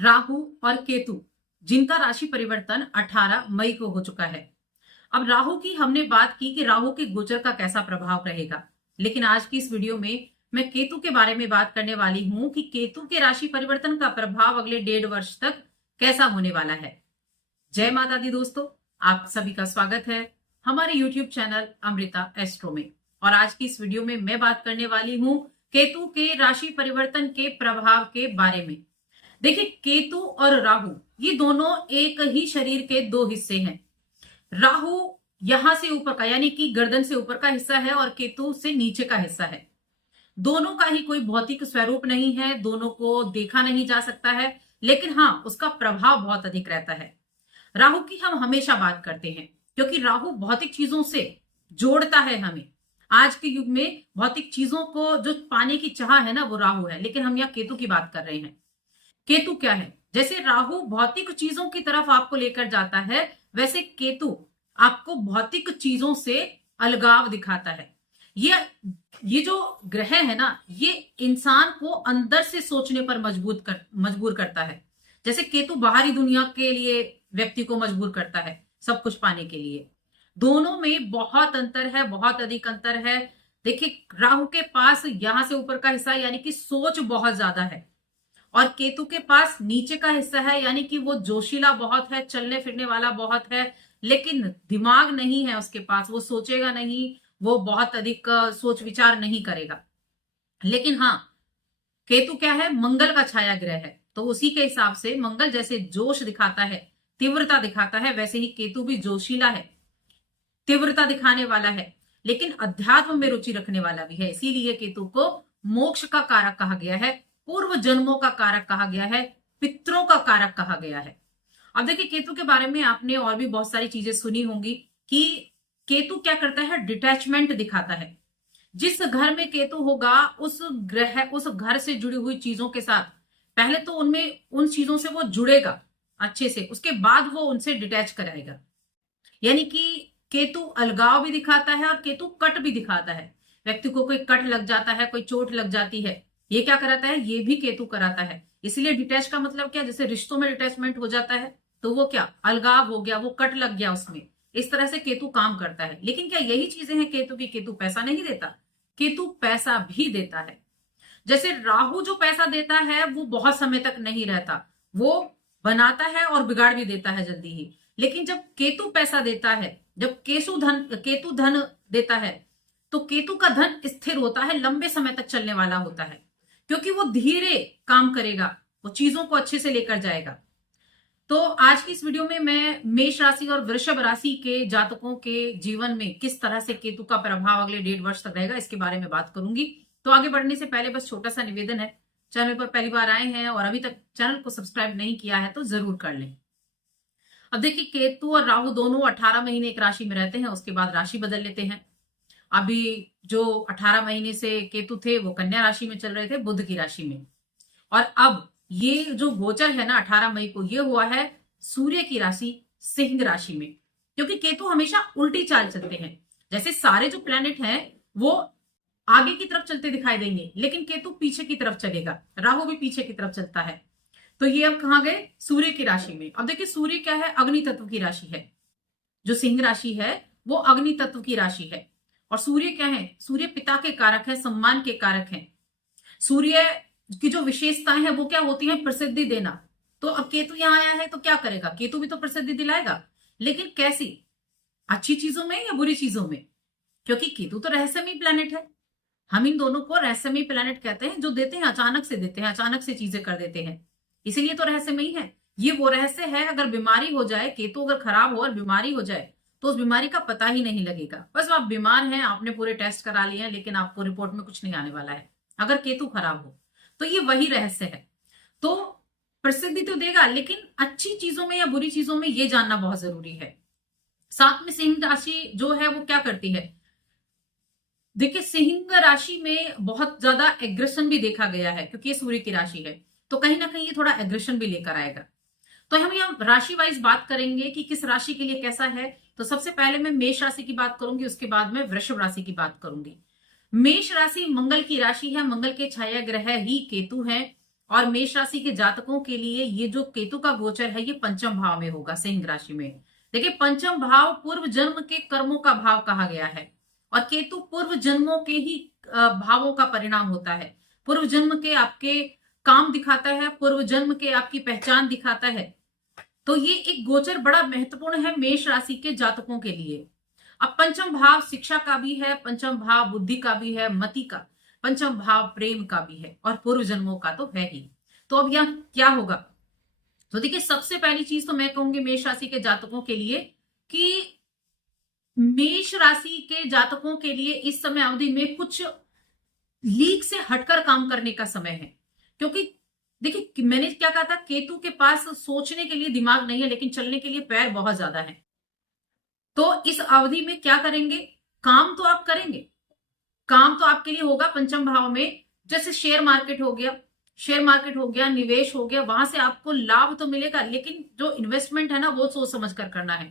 राहु और केतु जिनका राशि परिवर्तन 18 मई को हो चुका है। अब राहु की हमने बात की कि राहु के गोचर का कैसा प्रभाव रहेगा, लेकिन आज की इस वीडियो में मैं केतु के बारे में बात करने वाली हूं कि केतु के राशि परिवर्तन का प्रभाव अगले 1.5 वर्ष तक कैसा होने वाला है। जय माता दी दोस्तों, आप सभी का स्वागत है हमारे YouTube चैनल अमृता एस्ट्रो में। और आज की इस वीडियो में मैं बात करने वाली हूं केतु के राशि परिवर्तन के प्रभाव के बारे में। देखिए, केतु और राहु ये दोनों एक ही शरीर के दो हिस्से हैं। राहु यहां से ऊपर का यानी कि गर्दन से ऊपर का हिस्सा है और केतु से नीचे का हिस्सा है। दोनों का ही कोई भौतिक स्वरूप नहीं है, दोनों को देखा नहीं जा सकता है, लेकिन हाँ, उसका प्रभाव बहुत अधिक रहता है। राहु की हम हमेशा बात करते हैं क्योंकि राहु भौतिक चीजों से जोड़ता है हमें। आज के युग में भौतिक चीजों को जो पाने की चाह है ना, वो राहु है, लेकिन हम यहाँ केतु की बात कर रहे हैं। केतु क्या है? जैसे राहु भौतिक चीजों की तरफ आपको लेकर जाता है, वैसे केतु आपको भौतिक चीजों से अलगाव दिखाता है। ये जो ग्रह है ना, ये इंसान को अंदर से सोचने पर मजबूर करता है। जैसे केतु बाहरी दुनिया के लिए व्यक्ति को मजबूर करता है सब कुछ पाने के लिए। दोनों में बहुत अंतर है, बहुत अधिक अंतर है। देखिए, राहु के पास यहां से ऊपर का हिस्सा यानी कि सोच बहुत ज्यादा है, और केतु के पास नीचे का हिस्सा है यानी कि वो जोशीला बहुत है, चलने फिरने वाला बहुत है, लेकिन दिमाग नहीं है उसके पास। वो सोचेगा नहीं, वो बहुत अधिक सोच विचार नहीं करेगा। लेकिन हाँ, केतु क्या है? मंगल का छाया ग्रह है, तो उसी के हिसाब से मंगल जैसे जोश दिखाता है, तीव्रता दिखाता है, वैसे ही केतु भी जोशीला है, तीव्रता दिखाने वाला है, लेकिन अध्यात्म में रुचि रखने वाला भी है। इसीलिए केतु को मोक्ष का कारक कहा गया है, पूर्व जन्मों का कारक कहा गया है, पितरों का कारक कहा गया है। अब देखिए, केतु के बारे में आपने और भी बहुत सारी चीजें सुनी होंगी कि केतु क्या करता है? डिटैचमेंट दिखाता है। जिस घर में केतु होगा, उस घर से जुड़ी हुई चीजों के साथ पहले तो उन चीजों से वो जुड़ेगा अच्छे से, उसके बाद वो उनसे डिटैच कराएगा। यानी कि केतु अलगाव भी दिखाता है और केतु कट भी दिखाता है। व्यक्ति को कोई कट लग जाता है, कोई चोट लग जाती है, ये क्या कराता है? ये भी केतु कराता है। इसलिए डिटैच का मतलब क्या? जैसे रिश्तों में डिटैचमेंट हो जाता है, तो वो क्या? अलगाव हो गया, वो कट लग गया उसमें। इस तरह से केतु काम करता है। लेकिन क्या यही चीजें हैं केतु की? केतु पैसा नहीं देता, केतु पैसा भी देता है। जैसे राहु जो पैसा देता है वो बहुत समय तक नहीं रहता, वो बनाता है और बिगाड़ भी देता है जल्दी ही। लेकिन जब केतु पैसा देता है, जब केतु धन देता है, तो केतु का धन स्थिर होता है, लंबे समय तक चलने वाला होता है, क्योंकि वो धीरे काम करेगा, वो चीजों को अच्छे से लेकर जाएगा। तो आज की इस वीडियो में मैं मेष राशि और वृषभ राशि के जातकों के जीवन में किस तरह से केतु का प्रभाव अगले 1.5 वर्ष तक रहेगा, इसके बारे में बात करूंगी। तो आगे बढ़ने से पहले बस छोटा सा निवेदन है, चैनल पर पहली बार आए हैं और अभी तक चैनल को सब्सक्राइब नहीं किया है तो जरूर कर लें। अब देखिए, केतु और राहु दोनों 18 महीने एक राशि में रहते हैं, उसके बाद राशि बदल लेते हैं। अभी जो 18 महीने से केतु थे वो कन्या राशि में चल रहे थे, बुध की राशि में। और अब ये जो गोचर है ना 18 मई को, ये हुआ है सूर्य की राशि सिंह राशि में। क्योंकि केतु हमेशा उल्टी चाल चलते हैं। जैसे सारे जो प्लैनेट हैं वो आगे की तरफ चलते दिखाई देंगे, लेकिन केतु पीछे की तरफ चलेगा, राहु भी पीछे की तरफ चलता है। तो ये अब कहां गए? सूर्य की राशि में। अब देखिए, सूर्य क्या है? अग्नि तत्व की राशि है। जो सिंह राशि है वो अग्नि तत्व की राशि है। और सूर्य क्या है? सूर्य पिता के कारक है, सम्मान के कारक है। सूर्य की जो विशेषताएं हैं वो क्या होती है? प्रसिद्धि देना। तो अब केतु यहां आया है तो क्या करेगा? केतु भी तो प्रसिद्धि दिलाएगा, लेकिन कैसी? अच्छी चीजों में या बुरी चीजों में? क्योंकि केतु तो रहस्यमयी प्लैनेट है। हम इन दोनों को रहस्यमयी प्लैनेट कहते हैं, जो देते हैं अचानक से देते हैं, अचानक से चीजें कर देते हैं, इसीलिए तो रहस्यमयी है। ये वो रहस्य है, अगर बीमारी हो जाए, केतु अगर खराब हो और बीमारी हो जाए तो उस बीमारी का पता ही नहीं लगेगा। बस आप बीमार हैं, आपने पूरे टेस्ट करा लिए हैं, लेकिन आपको रिपोर्ट में कुछ नहीं आने वाला है अगर केतु खराब हो। तो ये वही रहस्य है। तो प्रसिद्धि तो देगा, लेकिन अच्छी चीजों में या बुरी चीजों में ये जानना बहुत जरूरी है। साथ में सिंह राशि जो है वो क्या करती है? देखिए, सिंह राशि में बहुत ज्यादा एग्रेशन भी देखा गया है, क्योंकि ये सूर्य की राशि है, तो कहीं ना कहीं ये थोड़ा एग्रेशन भी लेकर आएगा। तो हम यहाँ राशि वाइज बात करेंगे कि किस राशि के लिए कैसा है। तो सबसे पहले मैं मेष राशि की बात करूंगी, उसके बाद मैं वृषभ राशि की बात करूंगी। मेष राशि मंगल की राशि है, मंगल के छाया ग्रह ही केतु है, और मेष राशि के जातकों के लिए ये जो केतु का गोचर है ये पंचम भाव में होगा, सिंह राशि में। देखिए, पंचम भाव पूर्व जन्म के कर्मों का भाव कहा गया है और केतु पूर्व जन्मों के ही भावों का परिणाम होता है। पूर्व जन्म के आपके काम दिखाता है, पूर्व जन्म के आपकी पहचान दिखाता है। तो ये एक गोचर बड़ा महत्वपूर्ण है मेष राशि के जातकों के लिए। अब पंचम भाव शिक्षा का भी है, पंचम भाव बुद्धि का भी है, मति का, पंचम भाव प्रेम का भी है और पूर्व जन्मों का तो है ही। तो अब यह क्या होगा? तो देखिए, सबसे पहली चीज तो मैं कहूंगी मेष राशि के जातकों के लिए कि मेष राशि के जातकों के लिए इस समय अवधि में कुछ लीक से हटकर काम करने का समय है। क्योंकि देखिए, मैंने क्या कहा था, केतु के पास सोचने के लिए दिमाग नहीं है लेकिन चलने के लिए पैर बहुत ज्यादा है। तो इस अवधि में क्या करेंगे? काम तो आप करेंगे, काम तो आपके लिए होगा पंचम भाव में। जैसे शेयर मार्केट हो गया, निवेश हो गया, वहां से आपको लाभ तो मिलेगा, लेकिन जो इन्वेस्टमेंट है ना वो सोच समझ कर करना है,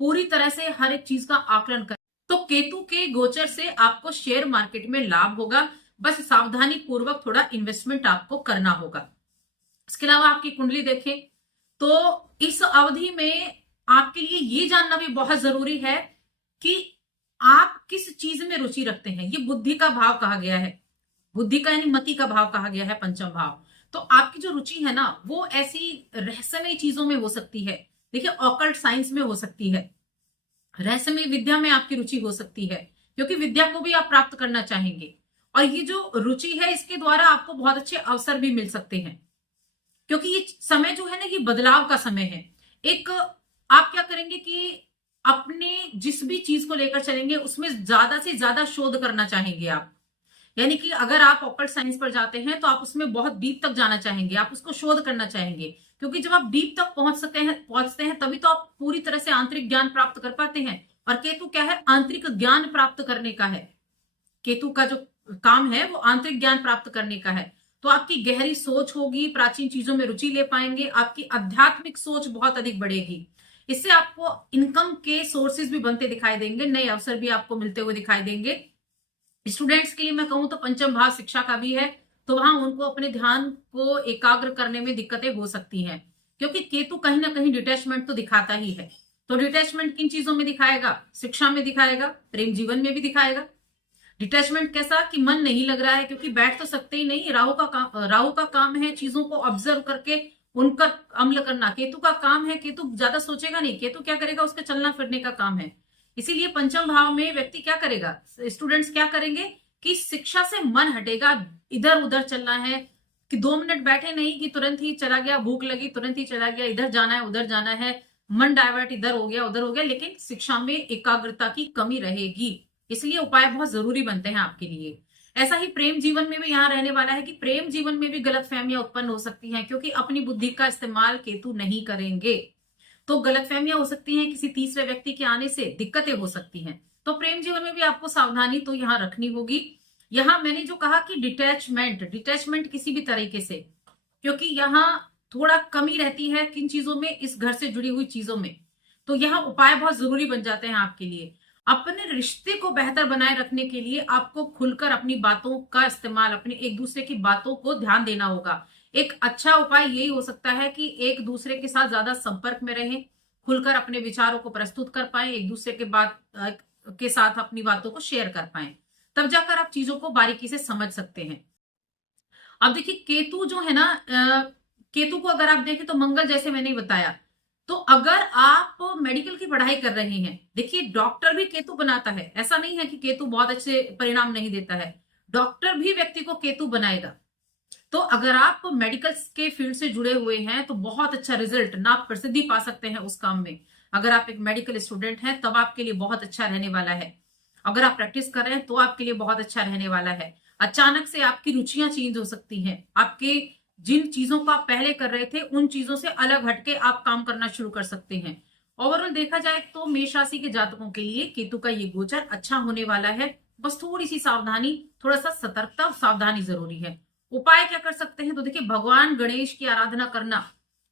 पूरी तरह से हर एक चीज का आकलन कर। तो केतु के गोचर से आपको शेयर मार्केट में लाभ होगा, बस सावधानी पूर्वक थोड़ा इन्वेस्टमेंट आपको करना होगा। इसके अलावा आपकी कुंडली देखें तो इस अवधि में आपके लिए ये जानना भी बहुत जरूरी है कि आप किस चीज में रुचि रखते हैं। ये बुद्धि का भाव कहा गया है, बुद्धि का यानी मति का भाव कहा गया है, पंचम भाव। तो आपकी जो रुचि है ना वो ऐसी रहस्यमय चीजों में हो सकती है। देखिए, ऑकल्ट साइंस में हो सकती है, रहस्यमय विद्या में आपकी रुचि हो सकती है, क्योंकि विद्या को भी आप प्राप्त करना चाहेंगे। और ये जो रुचि है इसके द्वारा आपको बहुत अच्छे अवसर भी मिल सकते हैं, क्योंकि ये समय जो है ना ये बदलाव का समय है। एक आप क्या करेंगे कि अपने जिस भी चीज को लेकर चलेंगे उसमें ज्यादा से ज्यादा शोध करना चाहेंगे आप। यानी कि अगर आप ऑकल्ट साइंस पर जाते हैं तो आप उसमें बहुत डीप तक जाना चाहेंगे, आप उसको शोध करना चाहेंगे, क्योंकि जब आप डीप तक पहुंचते हैं तभी तो आप पूरी तरह से आंतरिक ज्ञान प्राप्त कर पाते हैं। और केतु क्या है? आंतरिक ज्ञान प्राप्त करने का है। केतु का जो काम है वो आंतरिक ज्ञान प्राप्त करने का है। तो आपकी गहरी सोच होगी, प्राचीन चीजों में रुचि ले पाएंगे, आपकी आध्यात्मिक सोच बहुत अधिक बढ़ेगी। इससे आपको इनकम के सोर्सेज भी बनते दिखाई देंगे, नए अवसर भी आपको मिलते हुए दिखाई देंगे। स्टूडेंट्स के लिए मैं कहूं तो पंचम भाव शिक्षा का भी है, तो वहां उनको अपने ध्यान को एकाग्र करने में दिक्कतें हो सकती हैं, क्योंकि केतु कहीं ना कहीं डिटैचमेंट तो दिखाता ही है। तो डिटैचमेंट किन चीजों में दिखाएगा? शिक्षा में दिखाएगा, प्रेम जीवन में भी दिखाएगा। डिटैचमेंट कैसा? कि मन नहीं लग रहा है, क्योंकि बैठ तो सकते ही नहीं। राहु का काम है चीजों को ऑब्जर्व करके उनका अमल करना, केतु का काम है। केतु ज्यादा सोचेगा नहीं, केतु क्या करेगा? उसका चलना फिरने का काम है। इसीलिए पंचम भाव में व्यक्ति क्या करेगा, स्टूडेंट्स क्या करेंगे कि शिक्षा से मन हटेगा, इधर उधर चलना है, कि 2 मिनट बैठे नहीं कि तुरंत ही चला गया, भूख लगी तुरंत ही चला गया, इधर जाना है उधर जाना है, मन डाइवर्ट इधर हो गया उधर हो गया, लेकिन शिक्षा में एकाग्रता की कमी रहेगी। इसलिए उपाय बहुत जरूरी बनते हैं आपके लिए। ऐसा ही प्रेम जीवन में भी यहाँ रहने वाला है कि प्रेम जीवन में भी गलतफहमियां उत्पन्न हो सकती हैं, क्योंकि अपनी बुद्धि का इस्तेमाल केतु नहीं करेंगे। तो गलतफहमियां हो सकती हैं, किसी तीसरे व्यक्ति के आने से दिक्कतें हो सकती हैं। तो प्रेम जीवन में भी आपको सावधानी तो यहाँ रखनी होगी। यहाँ मैंने जो कहा कि डिटैचमेंट किसी भी तरीके से, क्योंकि यहाँ थोड़ा कमी रहती है किन चीजों में, इस घर से जुड़ी हुई चीजों में। तो यहाँ उपाय बहुत जरूरी बन जाते हैं आपके लिए। अपने रिश्ते को बेहतर बनाए रखने के लिए आपको खुलकर अपनी बातों का इस्तेमाल, अपने एक दूसरे की बातों को ध्यान देना होगा। एक अच्छा उपाय यही हो सकता है कि एक दूसरे के साथ ज्यादा संपर्क में रहें, खुलकर अपने विचारों को प्रस्तुत कर पाएं, एक दूसरे के साथ अपनी बातों को शेयर कर पाएं, तब जाकर आप चीजों को बारीकी से समझ सकते हैं। अब देखिए, केतु जो है ना, केतु को अगर आप देखें तो मंगल, जैसे मैंने बताया, तो अगर आप मेडिकल की पढ़ाई कर रहे हैं, देखिए डॉक्टर भी केतु बनाता है। ऐसा नहीं है कि केतु बहुत अच्छे परिणाम नहीं देता है, डॉक्टर भी व्यक्ति को केतु बनाएगा। तो अगर आप मेडिकल के फील्ड से जुड़े हुए हैं तो बहुत अच्छा रिजल्ट ना प्रसिद्धि पा सकते हैं उस काम में। अगर आप एक मेडिकल स्टूडेंट हैं तब आपके लिए बहुत अच्छा रहने वाला है। अगर आप प्रैक्टिस कर रहे हैं तो आपके लिए बहुत अच्छा रहने वाला है। अचानक से आपकी रुचियां चेंज हो सकती हैं, आपके जिन चीजों को आप पहले कर रहे थे उन चीजों से अलग हटके आप काम करना शुरू कर सकते हैं। ओवरऑल देखा जाए तो मेष राशि के जातकों के लिए केतु का ये गोचर अच्छा होने वाला है। बस थोड़ी सी सावधानी, थोड़ा सा सतर्कता और सावधानी जरूरी है। उपाय क्या कर सकते हैं? तो देखिए, भगवान गणेश की आराधना करना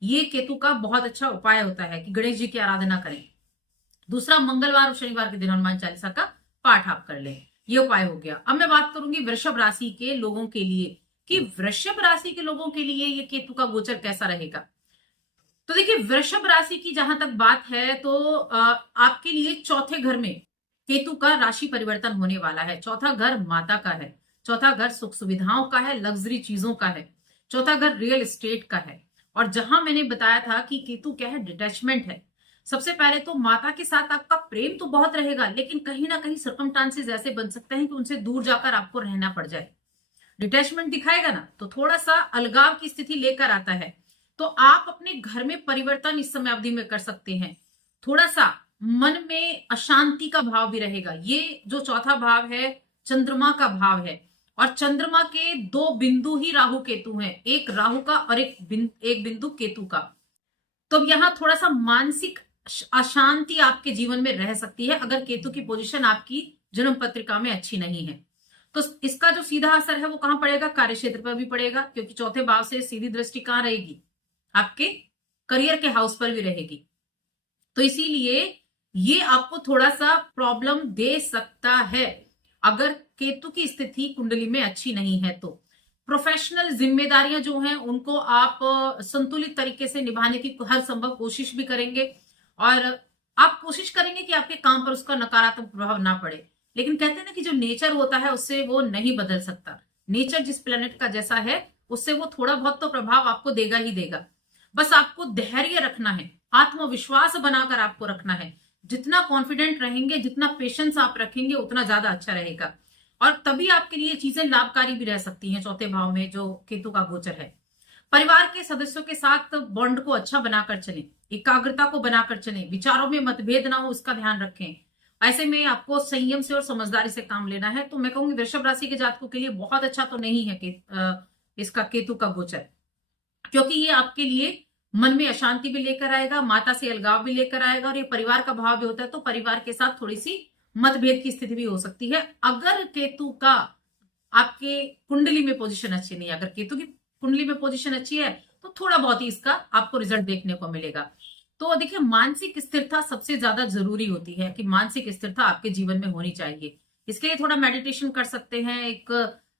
ये केतु का बहुत अच्छा उपाय होता है कि गणेश जी की आराधना करें। दूसरा, मंगलवार और शनिवार के दिन हनुमान चालीसा का पाठ आप कर लें, ये उपाय हो गया। अब मैं बात करूंगी वृषभ राशि के लोगों के लिए कि वृषभ राशि के लोगों के लिए ये केतु का गोचर कैसा रहेगा। तो देखिए, वृषभ राशि की जहां तक बात है तो आपके लिए चौथे घर में केतु का राशि परिवर्तन होने वाला है। चौथा घर माता का है, चौथा घर सुख सुविधाओं का है, लग्जरी चीजों का है, चौथा घर रियल एस्टेट का है। और जहां मैंने बताया था कि केतु क्या है, डिटैचमेंट है। सबसे पहले तो माता के साथ आपका प्रेम तो बहुत रहेगा, लेकिन कहीं ना कहीं सर्कमस्टांसेस ऐसे बन सकते हैं कि उनसे दूर जाकर आपको रहना पड़ जाए। डिटैचमेंट दिखाएगा ना, तो थोड़ा सा अलगाव की स्थिति लेकर आता है। तो आप अपने घर में परिवर्तन इस समय अवधि में कर सकते हैं। थोड़ा सा मन में अशांति का भाव भी रहेगा। ये जो चौथा भाव है चंद्रमा का भाव है, और चंद्रमा के दो बिंदु ही राहु केतु हैं, एक राहु का और एक बिंदु केतु का। तो यहां थोड़ा सा मानसिक अशांति आपके जीवन में रह सकती है अगर केतु की पोजीशन आपकी जन्म पत्रिका में अच्छी नहीं है। तो इसका जो सीधा असर है वो कहां पड़ेगा, कार्य क्षेत्र पर भी पड़ेगा, क्योंकि चौथे भाव से सीधी दृष्टि कहां रहेगी, आपके करियर के हाउस पर भी रहेगी। तो इसीलिए ये आपको थोड़ा सा प्रॉब्लम दे सकता है अगर केतु की स्थिति कुंडली में अच्छी नहीं है। तो प्रोफेशनल जिम्मेदारियां जो हैं उनको आप संतुलित तरीके से निभाने की हर संभव कोशिश भी करेंगे, और आप कोशिश करेंगे कि आपके काम पर उसका नकारात्मक प्रभाव ना पड़े। लेकिन कहते हैं ना कि जो नेचर होता है उससे वो नहीं बदल सकता। नेचर जिस प्लेनेट का जैसा है उससे वो थोड़ा बहुत तो प्रभाव आपको देगा ही देगा। बस आपको धैर्य रखना है, आत्मविश्वास बनाकर आपको रखना है। जितना कॉन्फिडेंट रहेंगे, जितना पेशेंस आप रखेंगे, उतना ज्यादा अच्छा रहेगा। और तभी आपके लिए चीजें लाभकारी भी रह सकती हैं चौथे भाव में जो केतु का गोचर है। परिवार के सदस्यों के साथ बॉन्ड को अच्छा बनाकर चलें, एकाग्रता को बनाकर चलें, विचारों में मतभेद ना हो इसका ध्यान रखें। ऐसे में आपको संयम से और समझदारी से काम लेना है। तो मैं कहूंगी वृषभ राशि के जातकों के लिए बहुत अच्छा तो नहीं है इसका केतु का गोचर, क्योंकि ये आपके लिए मन में अशांति भी लेकर आएगा, माता से अलगाव भी लेकर आएगा, और ये परिवार का भाव भी होता है तो परिवार के साथ थोड़ी सी मतभेद की स्थिति भी हो सकती है अगर केतु का आपके कुंडली में पोजीशन अच्छी नहीं है। अगर केतु की कुंडली में पोजीशन अच्छी है तो थोड़ा बहुत ही इसका आपको रिजल्ट देखने को मिलेगा। तो देखिए, मानसिक स्थिरता सबसे ज्यादा जरूरी होती है कि मानसिक स्थिरता आपके जीवन में होनी चाहिए। इसके लिए थोड़ा मेडिटेशन कर सकते हैं। एक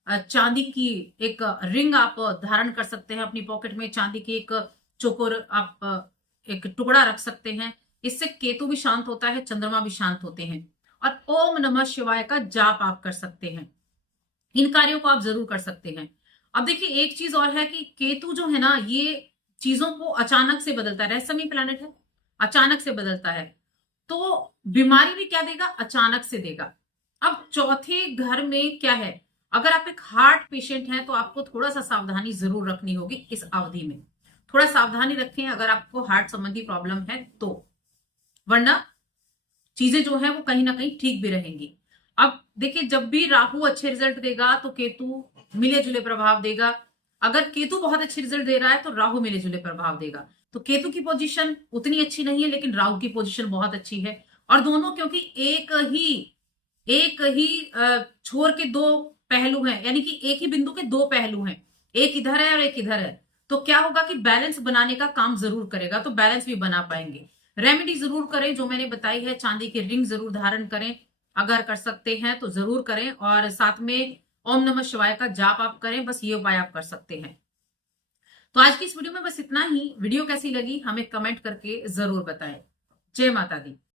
चांदी की एक रिंग आप धारण कर सकते हैं अपनी पॉकेट में, चांदी की एक चोकोर आप एक टुकड़ा रख सकते हैं। इससे केतु भी शांत होता है, चंद्रमा भी शांत होते हैं। और ओम नमः शिवाय का जाप आप कर सकते हैं। इन कार्यों को आप जरूर कर सकते हैं। अब देखिए, एक चीज और है कि केतु जो है ना, ये चीजों को अचानक से बदलता है, रहस्यमय प्लैनेट है, अचानक से बदलता है। तो बीमारी भी क्या देगा, अचानक से देगा। अब चौथे घर में क्या है, अगर आप एक हार्ट पेशेंट हैं तो आपको थोड़ा सा सावधानी जरूर रखनी होगी इस अवधि में। थोड़ा सावधानी रखें अगर आपको हार्ट संबंधी प्रॉब्लम है तो, वरना चीजें जो है वो कहीं ना कहीं ठीक भी रहेंगी। अब देखिए, जब भी राहु अच्छे रिजल्ट देगा तो केतु मिले जुले प्रभाव देगा। अगर केतु बहुत अच्छे रिजल्ट दे रहा है तो राहु मिले जुले प्रभाव देगा। तो केतु की पोजीशन उतनी अच्छी नहीं है, लेकिन राहु की पोजीशन बहुत अच्छी है। और दोनों क्योंकि एक ही छोर के दो पहलू हैं, यानी कि एक ही बिंदु के दो पहलू हैं, एक इधर है और एक इधर है। तो क्या होगा कि बैलेंस बनाने का काम जरूर करेगा, तो बैलेंस भी बना पाएंगे। रेमेडी जरूर करें जो मैंने बताई है, चांदी की रिंग जरूर धारण करें, अगर कर सकते हैं तो जरूर करें। और साथ में ओम नमः शिवाय का जाप आप करें, बस ये उपाय आप कर सकते हैं। तो आज की इस वीडियो में बस इतना ही। वीडियो कैसी लगी हमें कमेंट करके जरूर बताएं। जय माता दी।